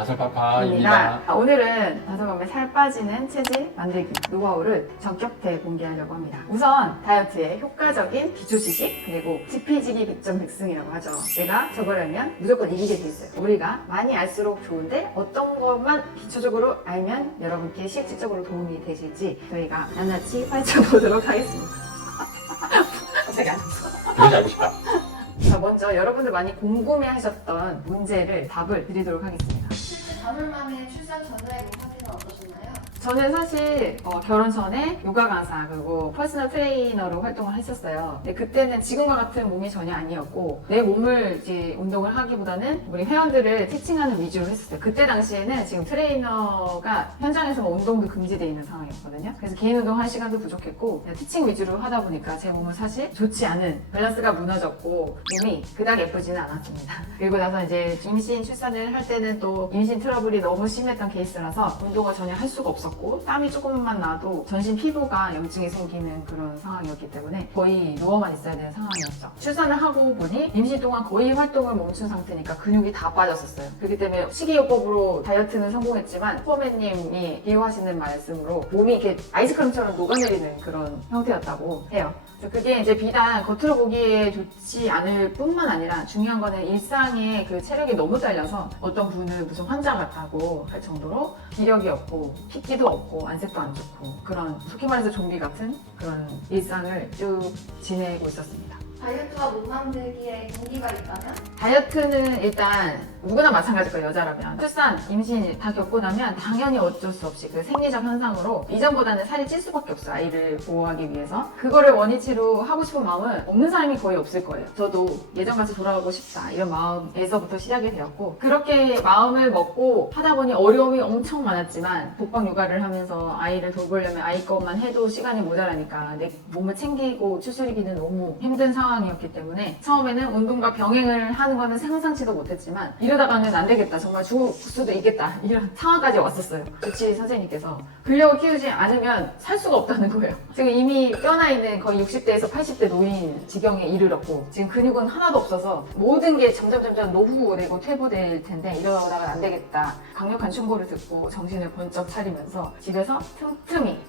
다솔파파입니다. 오늘은 다소감에 살 빠지는 체질 만들기 노하우를 전격대 공개하려고 합니다. 우선 다이어트에 효과적인 기초지식 그리고 지피지기 100점 100승이라고 하죠. 내가 저걸 알면 무조건 이기게 돼 있어요. 우리가 많이 알수록 좋은데 어떤 것만 기초적으로 알면 여러분께 실질적으로 도움이 되실지 저희가 낱낱이 파헤쳐 보도록 하겠습니다. 제가 그러지 알고 싶다. 자, 먼저 여러분들 많이 궁금해하셨던 문제를 답을 드리도록 하겠습니다. 실제 다솔맘의 출산 전후의 몸 상태는 어떠셨나요? 저는 사실 결혼 전에 요가 강사 그리고 퍼스널 트레이너로 활동을 했었어요. 근데 그때는 지금과 같은 몸이 전혀 아니었고 내 몸을 이제 운동을 하기보다는 우리 회원들을 티칭하는 위주로 했었어요. 그때 당시에는 지금 트레이너가 현장에서 뭐 운동도 금지되어 있는 상황이었거든요. 그래서 개인 운동할 시간도 부족했고 그냥 티칭 위주로 하다 보니까 제 몸은 사실 좋지 않은 밸런스가 무너졌고 몸이 그닥 예쁘지는 않았습니다. 그리고 나서 이제 임신 출산을 할 때는 또 임신 트러블이 너무 심했던 케이스라서 운동을 전혀 할 수가 없었고 땀이 조금만 나도 전신 피부가 염증이 생기는 그런 상황이었기 때문에 거의 누워만 있어야 되는 상황이었죠. 출산을 하고 보니 임신 동안 거의 활동을 멈춘 상태니까 근육이 다 빠졌었어요. 그렇기 때문에 식이요법으로 다이어트는 성공했지만 슈퍼맨님이 비유하시는 말씀으로 몸이 이렇게 아이스크림처럼 녹아내리는 그런 형태였다고 해요. 그래서 그게 이제 비단 겉으로 보기에 좋지 않을 뿐만 아니라 중요한 거는 일상에 그 체력이 너무 딸려서 어떤 분은 무슨 환자 같다고 할 정도로 기력이 없고 핏기도 없고 안색도 안 좋고 그런 속히 말해서 좀비 같은 그런 일상을 쭉 지내고 있었습니다. 다이어트와 몸 만들기에 동기가 있다면? 다이어트는 일단 누구나 마찬가지일 거예요, 여자라면. 출산, 임신 다 겪고 나면 당연히 어쩔 수 없이 그 생리적 현상으로 이전보다는 살이 찔 수밖에 없어요, 아이를 보호하기 위해서. 그거를 원위치로 하고 싶은 마음은 없는 사람이 거의 없을 거예요. 저도 예전같이 돌아가고 싶다 이런 마음에서부터 시작이 되었고 그렇게 마음을 먹고 하다 보니 어려움이 엄청 많았지만 독박 육아를 하면서 아이를 돌보려면 아이 것만 해도 시간이 모자라니까 내 몸을 챙기고 추스리기는 너무 힘든 상황이었기 때문에 처음에는 운동과 병행을 하는 거는 상상치도 못했지만 이러다가는 안 되겠다. 정말 죽을 수도 있겠다. 이런 상황까지 왔었어요. 조치 선생님께서 근력을 키우지 않으면 살 수가 없다는 거예요. 지금 이미 뼈나이는 거의 60대에서 80대 노인 지경에 이르렀고 지금 근육은 하나도 없어서 모든 게 점점 노후되고 퇴보될 텐데 이러다가는 안 되겠다. 강력한 충고를 듣고 정신을 번쩍 차리면서 집에서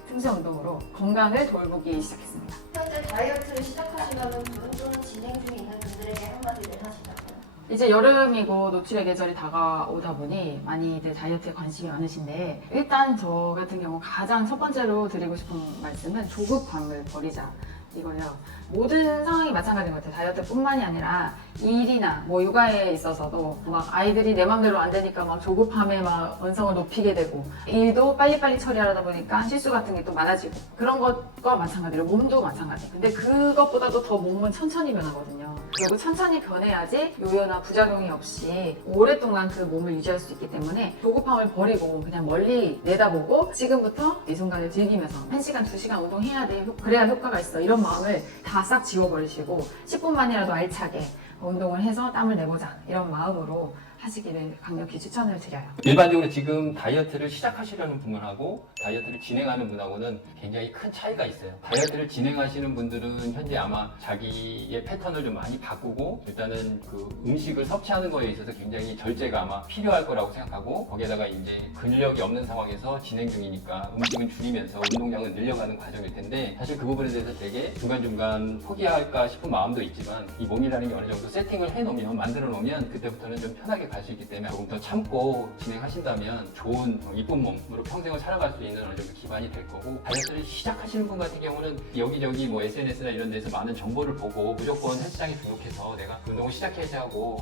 틈새 운동으로 건강을 돌보기 시작했습니다. 현재 다이어트를 시작하시려는 분 또는 진행 중에 있는 분들에게 한마디를 하시자면? 이제 여름이고 노출의 계절이 다가오다 보니 많이들 다이어트에 관심이 많으신데 일단 저 같은 경우 가장 첫 번째로 드리고 싶은 말씀은 조급함을 버리자 이거예요. 모든 상황이 마찬가지인 것 같아요. 다이어트뿐만이 아니라 일이나 뭐 육아에 있어서도 막 아이들이 내 맘대로 안 되니까 막 조급함에 막 원성을 높이게 되고 일도 빨리빨리 처리하다 보니까 실수 같은 게 또 많아지고 그런 것과 마찬가지로 몸도 마찬가지. 근데 그것보다도 더 몸은 천천히 변하거든요. 그리고 천천히 변해야지 요요나 부작용이 없이 오랫동안 그 몸을 유지할 수 있기 때문에 조급함을 버리고 그냥 멀리 내다보고 지금부터 이 순간을 즐기면서 1시간, 2시간 운동해야 돼. 그래야 효과가 있어. 이런 마음을 다 싹 지워버리시고 10분만이라도 알차게 운동을 해서 땀을 내보자 이런 마음으로 하시기를 강력히 추천을 드려요. 일반적으로 지금 다이어트를 시작하시려는 분하고 다이어트를 진행하는 분하고는 굉장히 큰 차이가 있어요. 다이어트를 진행하시는 분들은 현재 아마 자기의 패턴을 좀 많이 바꾸고 일단은 그 음식을 섭취하는 거에 있어서 굉장히 절제가 아마 필요할 거라고 생각하고 거기에다가 이제 근력이 없는 상황에서 진행 중이니까 음식은 줄이면서 운동량은 늘려가는 과정일 텐데 사실 그 부분에 대해서 되게 중간중간 포기할까 싶은 마음도 있지만 이 몸이라는 게 어느 정도 세팅을 해놓으면 만들어 놓으면 그때부터는 좀 편하게 갈 수 있기 때문에 조금 더 참고 진행하신다면 좋은 이쁜 몸으로 평생을 살아갈 수 있는 어느 정도 기반이 될 거고 다이어트를 시작하시는 분 같은 경우는 여기저기 뭐 SNS나 이런 데서 많은 정보를 보고 무조건 헬스장에 등록해서 내가 운동을 시작해야지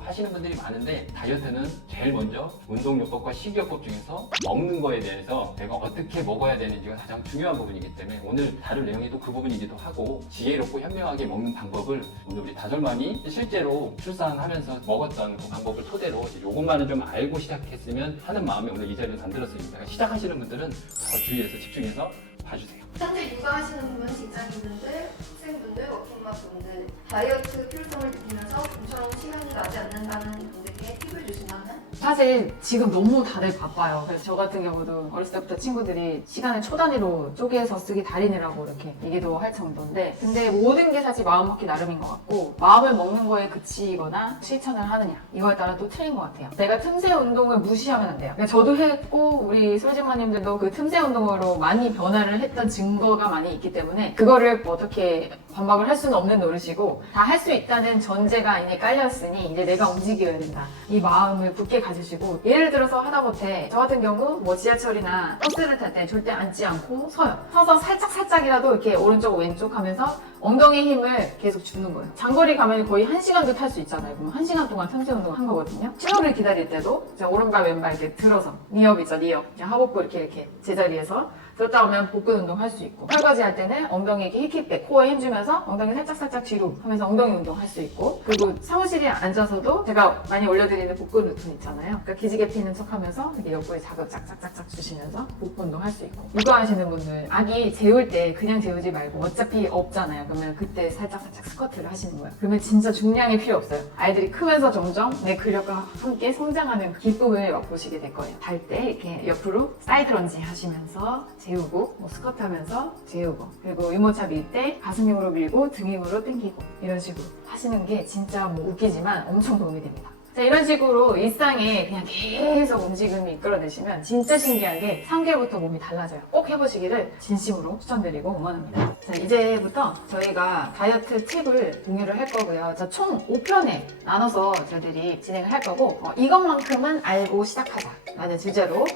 하시는 분들이 많은데 다이어트는 제일 먼저 운동요법과 식이요법 중에서 먹는 거에 대해서 내가 어떻게 먹어야 되는지가 가장 중요한 부분이기 때문에 오늘 다룰 내용이 또 그 부분이기도 하고 지혜롭고 현명하게 먹는 방법을 오늘 우리 다솔맘이 실제로 출산하면서 먹었던 그 방법을 토대로 요것만은 좀 알고 시작했으면 하는 마음에 오늘 이 자리를 만들었습니다. 시작하시는 분들은 더 주의해서 집중해서 봐주세요. 현재 육아하시는 분, 직장인분들, 학생분들, 워킹맘분들 다이어트 필요성을 느끼면서 좀처럼 시간이 나지 않는다는 분들께 분들께 팁을 주신다면? 사실 지금 너무 다들 바빠요. 그래서 저 같은 경우도 어렸을 때부터 친구들이 시간을 초 단위로 쪼개서 쓰기 달인이라고 이렇게 얘기도 할 정도인데, 근데 모든 게 사실 마음 먹기 나름인 것 같고, 마음을 먹는 거에 그치거나 실천을 하느냐 이거에 따라 또 틀린 것 같아요. 내가 틈새 운동을 무시하면 안 돼요. 그러니까 저도 했고 우리 솔직마님들도 그 틈새 운동으로 많이 변화를 했던 증거가 많이 있기 때문에 그거를 뭐 어떻게 반박을 할 수는 없는 노릇이고, 다 할 수 있다는 전제가 이제 깔렸으니 이제 내가 움직여야 된다, 이 마음을 굳게 가지시고, 예를 들어서 하다못해 저 같은 경우 뭐 지하철이나 버스를 탈 때 절대 앉지 않고 서요. 서서 살짝이라도 이렇게 오른쪽 왼쪽 하면서 엉덩이 힘을 계속 주는 거예요. 장거리 가면 거의 1시간도 탈 수 있잖아요. 그럼 1시간 동안 틈새 운동을 한 거거든요. 신호를 기다릴 때도 이제 오른발 왼발 이렇게 들어서 니업이죠, 니업. 하복부 이렇게 제자리에서 들었다 오면 복근 운동 할 수 있고, 설거지 할 때는 엉덩이 이렇게 힙힙백, 코어에 힘주면서 엉덩이 살짝 뒤로 하면서 엉덩이 운동 할 수 있고, 그리고 사무실에 앉아서도 제가 많이 올려드리는 복근 루틴 있잖아요. 그러니까 기지개 피는 척 하면서 이렇게 옆구리 자극 짝짝짝짝 주시면서 복근 운동 할 수 있고, 육아 하시는 분들 아기 재울 때 그냥 재우지 말고 어차피 없잖아요. 그러면 그때 살짝 스쿼트를 하시는 거예요. 그러면 진짜 중량이 필요 없어요. 아이들이 크면서 점점 내 근력과 함께 성장하는 기쁨을 맛보시게 될 거예요. 달 때 이렇게 옆으로 사이드 런지 하시면서 재우고, 뭐 스쿼트 하면서 재우고, 그리고 유모차 밀 때 가슴 힘으로 밀고 등 힘으로 당기고, 이런 식으로 하시는 게 진짜 뭐 웃기지만 엄청 도움이 됩니다. 자, 이런 식으로 일상에 그냥 계속 움직임이 이끌어내시면 진짜 신기한 게 3개월부터 몸이 달라져요. 꼭 해보시기를 진심으로 추천드리고 응원합니다. 자, 이제부터 저희가 다이어트 팁을 공유를 할 거고요. 자, 총 5편에 나눠서 저희들이 진행을 할 거고, 이것만큼은 알고 시작하자 라는 주제로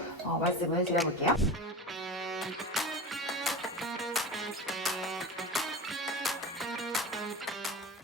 말씀을 드려볼게요.